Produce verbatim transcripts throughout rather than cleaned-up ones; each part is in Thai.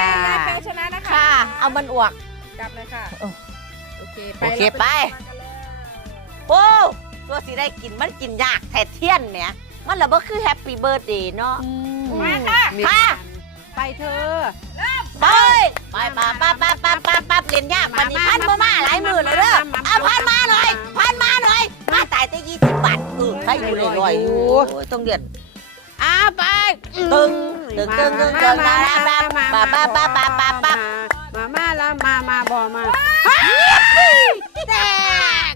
จ้ายายแปลชนะนะคะค่ะ เอามันอวกจับเลยค่ะโอ้โอเคโอเคไป โอ้ตัวสิได้กินมันกินยากแท้เทียนเนี่ยมันละบ่คือแฮปปี้เบิร์ดเดย์เนาะมาค่ะค่ะไปเธอไปไปไปไปไปไปไปไปเล่นยากปันนี้พันบ่มาหลายหมื่นเลยเด้อเอาพันมาหน่อยพันมาหน่อยมาตายแต่ยี่สิบบาทเออใครอยู่เลยลอยๆอยู่โอ้ยต้องเรียนอ้าไปตึงตึงตึงตึงตึงมามามามามามามามามามามาละมามาบ่มาแตก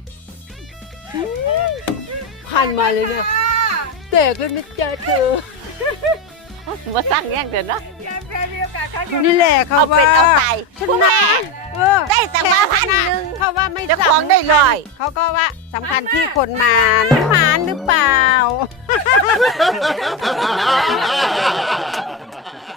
พันมาเลยเนี่ยแตกเลยไม่เจอเธอมาสร้างแย่งเดี๋ยวนะยายแปลมีโอกาสครั้งเดียวนี่แหละเขาเอาว่าเป็นเอาตายชคุณนะแม่เออได้แต่ว่าพันหนึ่งเขาว่าไม่เจ้าของได้ร้อยเขาก็ว่าสำคัญที่คนมานมานหรือเปล่า